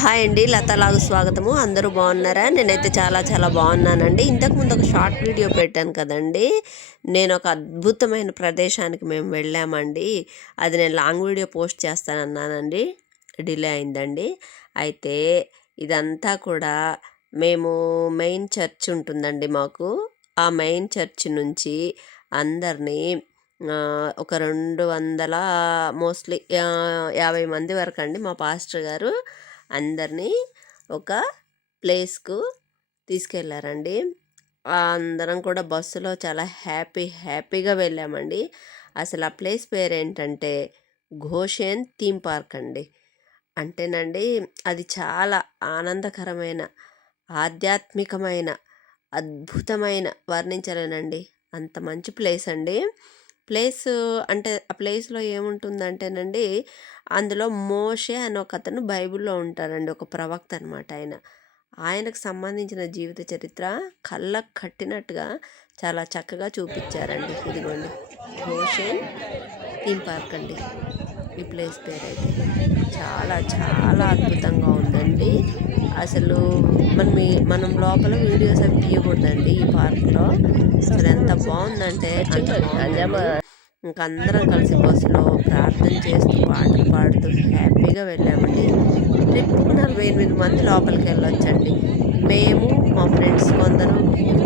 Hi అండి, లతలాగు స్వాగతము. అందరూ బాగున్నారా? నేనైతే చాలా చాలా బాగున్నానండి. ఇంతకుముందు ఒక షార్ట్ వీడియో పెట్టాను కదండి. నేను ఒక అద్భుతమైన ప్రదేశానికి మేము వెళ్ళామండి. అది నేను లాంగ్ వీడియో పోస్ట్ చేస్తానన్నానండి, డిలే అయిందండి. అయితే ఇదంతా కూడా మేము మెయిన్ చర్చ్ ఉంటుందండి మాకు. ఆ మెయిన్ చర్చ్ నుంచి అందరినీ ఒక 200 మోస్ట్లీ 50 మంది వరకు అండి మా పాస్టర్ గారు అందరినీ ఒక ప్లేస్కు తీసుకెళ్ళారండి. అందరం కూడా బస్సులో చాలా హ్యాపీగా వెళ్ళామండి. అసలు ఆ ప్లేస్ పేరేంటంటే ఘోషేన్ థీమ్ పార్క్ అండి. అంటేనండి అది చాలా ఆనందకరమైన, ఆధ్యాత్మికమైన, అద్భుతమైన, వర్ణించలేనండి అంత మంచి ప్లేస్ అండి. ప్లేస్ అంటే ఆ ప్లేస్లో ఏముంటుందంటేనండి, అందులో మోషే అని ఒక అతను బైబిల్లో ఉంటారండి, ఒక ప్రవక్త అనమాట. ఆయనకు సంబంధించిన జీవిత చరిత్ర కళ్ళకు కట్టినట్టుగా చాలా చక్కగా చూపించారండి. ఇదిగోండి ఘోషేన్ థీమ్ పార్క్ అండి ఈ ప్లేస్ పేరైతే. చాలా చాలా అద్భుతంగా ఉందండి. అసలు మనం లోపల వీడియోస్ అవి తీయకూడదండి ఈ పార్క్లో. అసలు ఎంత బాగుందంటే అంత బాగుందండి. ఇంకా అందరం కలిసి బస్సులో ప్రార్థన చేస్తూ పాటలు పాడుతూ హ్యాపీగా వెళ్ళామండి. ట్రిప్కి 48 మంది లోపలికి వెళ్ళొచ్చండి. మేము, మా ఫ్రెండ్స్ కొందరు,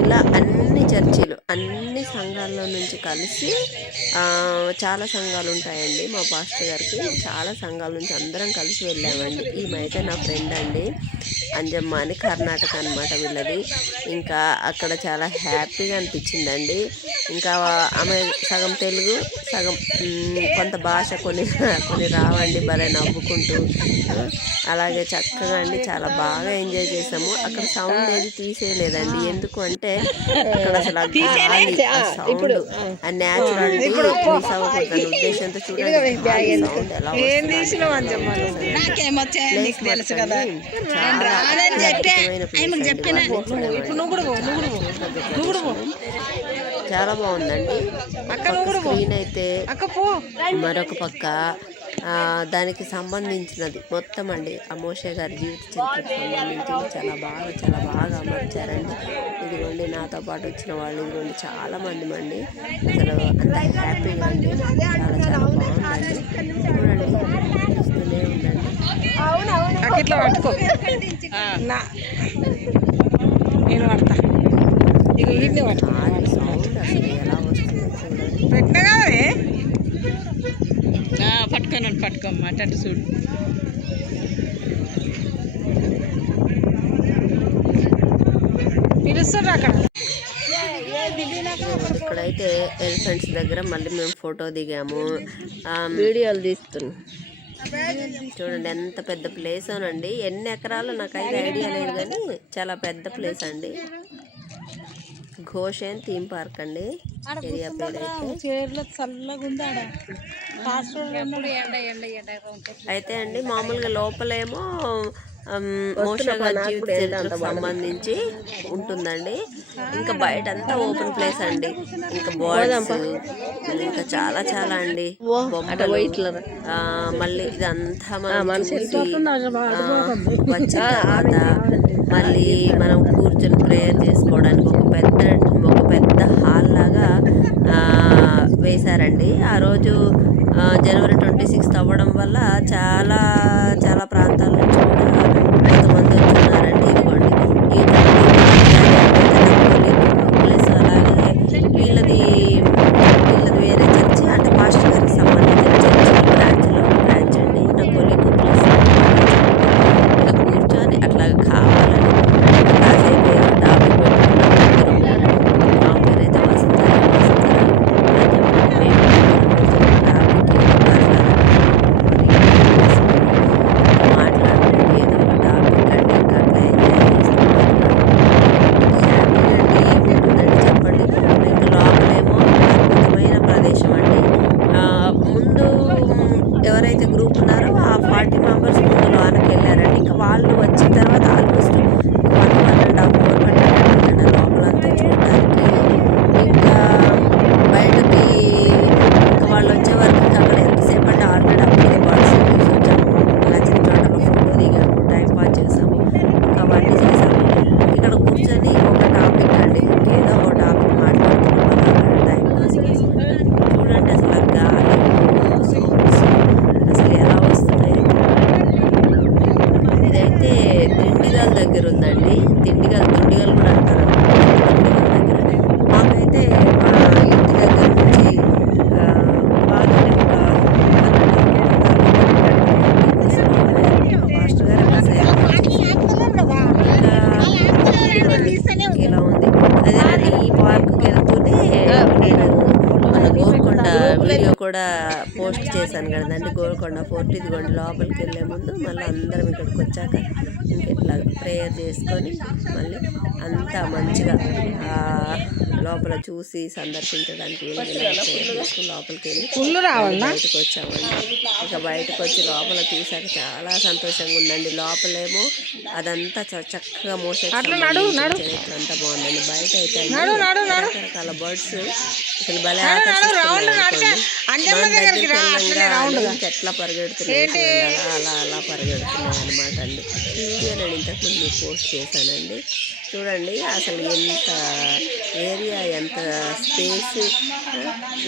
ఇలా అన్ని చర్చిలు, అన్ని సంఘాల్లో నుంచి కలిసి, చాలా సంఘాలు ఉంటాయండి మా పాస్టర్ గారికి. చాలా సంఘాల నుంచి అందరం కలిసి వెళ్ళామండి. ఈమెయితే నా ఫ్రెండ్ అండి, అంజమ్మ అని, కర్ణాటక అనమాట వీళ్ళది. ఇంకా అక్కడ చాలా హ్యాపీగా అనిపించిందండి. ఇంకా ఆమె సగం తెలుగు, సగం కొంత భాష కొన్ని రావండి. భలే నవ్వుకుంటూ అలాగే చక్కగా అండి చాలా బాగా ఎంజాయ్ చేసాము. అక్కడ సౌండ్ ఏది తీసేయలేదండి. ఎందుకు అంటే అక్కడ అసలు ఆ గాలి, ఆ సౌండ్, ఆ న్యాచురల్ మిస్ అవ్వకూడదన్న ఉద్దేశంతో చూడండి సౌండ్ ఎలా చాలా బాగుందండి. స్క్రీన్ అయితే మరొక పక్క దానికి సంబంధించినది మొత్తం అండి, ఆ మోషే గారి జీవిత చరిత్రకు సంబంధించింది చాలా బాగా అమర్చారండి. ఇదిగోండి నాతో పాటు వచ్చిన వాళ్ళు ఇదిగోండి చాలామంది అండి. అసలు అంత హ్యాపీగా అండి, చాలా బాగుందండి. చూడండి, చూస్తూనే ఉండండి. సౌండ్ అసలు ఎలా వస్తుందో చూడండి. పట్టుకోమ్మా అటు చూడు. ఇక్కడైతే ఎలిఫెంట్స్ దగ్గర మళ్ళీ మేము ఫోటో దిగాము, వీడియోలు తీస్తున్నాం. చూడండి ఎంత పెద్ద ప్లేస్ అనండి. ఎన్ని ఎకరాలు నాకైతే ఐడియా లేదు, కానీ చాలా పెద్ద ప్లేస్ అండి. ఘోషేన్ థీమ్ పార్క్ అండి ఏరియా పేరైతే. అయితే అండి మామూలుగా లోపలేమో మోషే గారి జీవిత చరిత్రకు సంబంధించి ఉంటుందండి. ఇంకా బయట అంతా ఓపెన్ ప్లేస్ అండి. ఇంకా బర్డ్స్, ఇంకా చాలా అండి బొమ్మలు. మళ్ళీ ఇదంతా మనం చూసి వచ్చిన తర్వాత మళ్ళీ మనం కూర్చొని ప్రేయర్ చేసుకోవడానికి ఒక పెద్ద హాల్ లాగా వేశారండి. ఆ రోజు జనవరి 26 అవ్వడం వల్ల చాలా ప్రాంతాల నుంచి కూడా కొంతమంది వచ్చున్నారండి. ఇదిగోండి ప్లస్ అలాగే వీళ్ళది వేరే చర్చి, అంటే పాస్టర్ గారికి సంబంధించిన చర్చి బ్రాంచ్ అండి. నా కొలీగ్ ప్లస్ ఇంకా కూర్చొని అట్లా కావాలని కాసేపు టాపిక్ పెట్టుకున్నాం. మా పేరైతే వసుంధర మాట్లాడండి ఏదో ఒక టాపిక్ అండి. ఇంకా అట్లా ఎంజాయ్ చేస్తున్నాం. హ్యాపీగా అండి ఏముంటుందండి చెప్పండి. ఇంకా లోపలేమో అద్భుతమైన ప్రదేశం అండి. ముందు ఎవరైతే గ్రూప్ ఉన్నారో ఆ 40 మెంబర్స్ ముందు లోనకి వెళ్ళారండి. ఇంకా వాళ్ళు వచ్చిన తర్వాత ఆల్మోస్ట్ 1.5 hour పట్టిందండి లోపలంతా చూడడానికి. ఇంకా బయటకి ఇంకా వాళ్ళు వచ్చే వరకు ఇంకా అక్కడ ఎంతసేపు అంటే ఆల్రెడీ అప్పుడే బర్డ్స్ చూసి వచ్చాము. నచ్చిన చోట ఫోటో దిగాము, టైం పాస్ పోస్ట్ చేశాను కదండి గోల్కొండ ఫోర్ట్. ఇదిగోండి లోపలికి వెళ్ళే ముందు మళ్ళీ అందరం ఇక్కడికి వచ్చాక ఇంకెట్లా ప్రేయర్ చేసుకొని మళ్ళీ అంతా మంచిగా లోపల చూసి సందర్శించడానికి ప్రేయర్ చేసుకుని లోపలికి వెళ్ళి బయటకు వచ్చామండి. ఇక బయటకు వచ్చి లోపల చూసాక చాలా సంతోషంగా ఉందండి. లోపలేమో అదంతా చక్కగా మోసేకి చరిత్ర అంతా బాగుందండి. బయట అయితే రకరకాల బర్డ్స్ అసలు భలే ఎట్లా పరిగెడుతున్నాయి అలా అలా పరిగెడుతున్నాయి అనమాట అండి. ఈ వీడియో నేను ఇంతకుముందు మీకు పోస్ట్ చేశానండి. చూడండి అసలు ఎంత ఏరియా, ఎంత స్పేస్,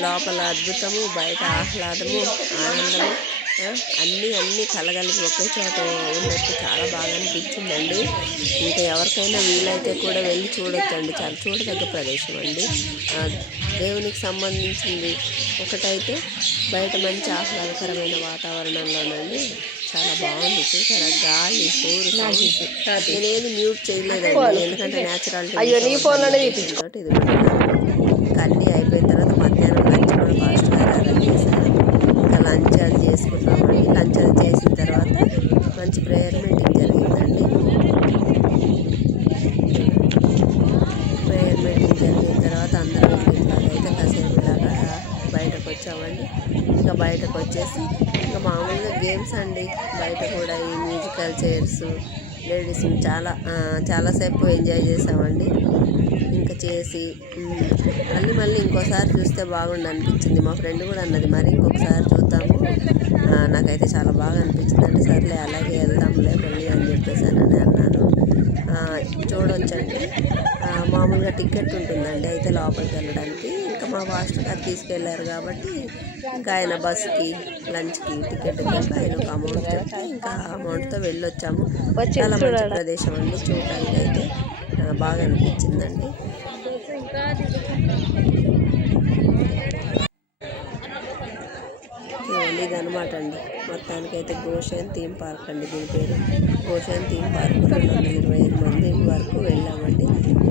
లోపల అద్భుతము, బయట ఆహ్లాదము, ఆనందము, అన్నీ కలగలిపి ఒకే చోట ఉన్నట్టు చాలా బాగా అనిపించిందండి. ఇంకా ఎవరికైనా వీలైతే కూడా వెళ్ళి చూడొచ్చండి. చాలా చూడదగ్గ ప్రదేశం అండి. దేవునికి సంబంధించింది ఒకటైతే బయట మంచి ఆహ్లాదకరమైన వాతావరణంలోనండి చాలా బాగుంది. చూసారా గాలి హోరు సౌండ్స్. నేనేది మ్యూట్ చేయలేదండి ఎందుకంటే న్యాచురాలిటీ తోటి ఇది ఇంకా అన్నీ అయిపోయిన తర్వాత మధ్యాహ్నం లంచ్ కూడా ఫాస్ట్ గా అరేంజ్ చేశారు. ఇంకా లంచ్ అది చేసుకున్నామండి. లంచ్ అది చేసిన తర్వాత మంచి ప్రేయర్ మీటింగ్ జరిగిందండి. ప్రేయర్ మీటింగ్ జరిగిన తర్వాత అందరం ఇట్లాగైతే కాసేపు ఇలాగా బయటకు వచ్చామండి. ఇంకా బయటకు వచ్చేసి ఇంకా మామూలుగా గేమ్స్ అండి. బయట కూడా ఈ మ్యూజికల్ చైర్స్ లేడీస్ చాలాసేపు ఎంజాయ్ చేసామండి. ఇంకా చేసి మళ్ళీ ఇంకోసారి చూస్తే బాగుండు అనిపించింది. మా ఫ్రెండ్ కూడా అన్నది మరి ఇంకొకసారి చూద్దాము, నాకైతే చాలా బాగా అనిపించింది అంటే సర్లే అలాగే వెళ్దాంలే మళ్ళీ అని చెప్పేసానని అన్నాను. చూడొచ్చండి మామూలుగా టికెట్ ఉంటుందండి అయితే లోపలికి వెళ్ళడానికి. ఇంకా మా మాస్టర్ గారు తీసుకెళ్లారు కాబట్టి ఇంకా ఆయన బస్కి లంచ్కి టికెట్ కనుక ఆయన ఒక అమౌంట్ చెప్తే ఇంకా అమౌంట్తో వెళ్ళొచ్చాము. చాలా మంచి ప్రదేశం అండి, చూడటానికి అయితే బాగా అనిపించిందండి. చూడండి ఇది అనమాట అండి. మొత్తానికైతే గోషెన్ థీమ్ పార్క్ అండి దీని పేరు. గోషెన్ థీమ్ పార్క్ 225 మంది వరకు వెళ్ళామండి.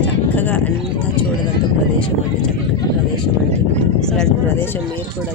చక్కగా అంతా చూడదగ్గ ప్రదేశం అండి, చక్కటి ప్రదేశం అండి. ఇలాంటి ప్రదేశం మీరు కూడా